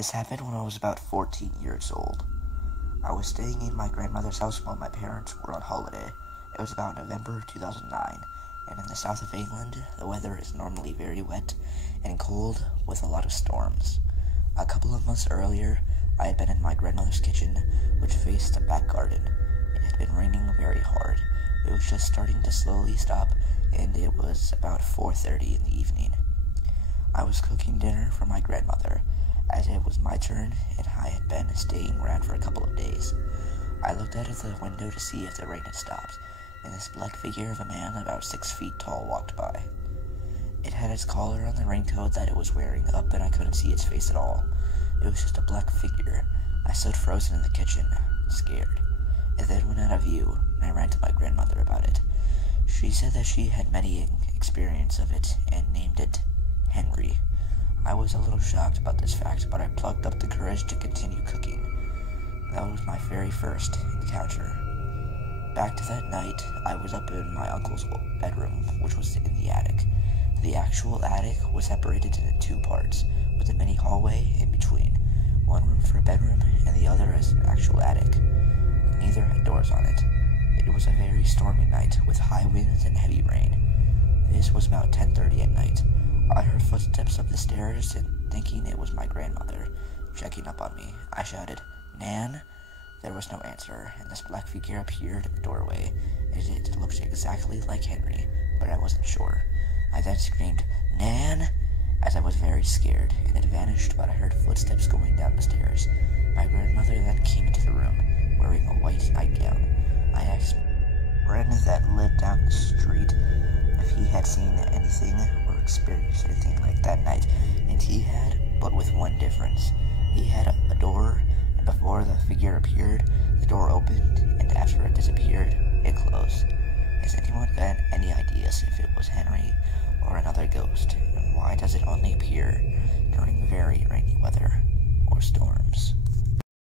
This happened when I was about 14 years old. I was staying in my grandmother's house while my parents were on holiday. It was about November 2009, and in the south of England, the weather is normally very wet and cold with a lot of storms. A couple of months earlier, I had been in my grandmother's kitchen, which faced a back garden. It had been raining very hard. It was just starting to slowly stop, and it was about 4:30 in the evening. I was cooking dinner for my grandmother, as it was my turn and I had been staying around for a couple of days. I looked out of the window to see if the rain had stopped, and this black figure of a man about 6 feet tall walked by. It had its collar on the raincoat that it was wearing up, and I couldn't see its face at all. It was just a black figure. I stood frozen in the kitchen, scared. It then went out of view, and I ran to my grandmother about it. She said that she had many experience of it and named it Henry. I was a little shocked about this fact, but I plucked up the courage to continue cooking. That was my very first encounter. Back to that night, I was up in my uncle's bedroom, which was in the attic. The actual attic was separated into two parts, with a mini hallway in between, one room for a bedroom and the other as an actual attic. Neither had doors on it. It was a very stormy night, with high winds and heavy rain. This was about 10:30 at night. I heard footsteps up the stairs, and thinking it was my grandmother checking up on me, I shouted, "Nan?" There was no answer, and this black figure appeared in the doorway, and it looked exactly like Henry, but I wasn't sure. I then screamed, "Nan!" as I was very scared, and it vanished, but I heard footsteps going down the stairs. My grandmother then came into the room, wearing a white nightgown. I asked a friend that lived down the street if he had seen anything or experienced anything like that night, and he had, but with one difference. He had a door, and before the figure appeared, the door opened, and after it disappeared, it closed. Has anyone got any ideas if it was Henry or another ghost, and why does it only appear during very rainy weather or storms?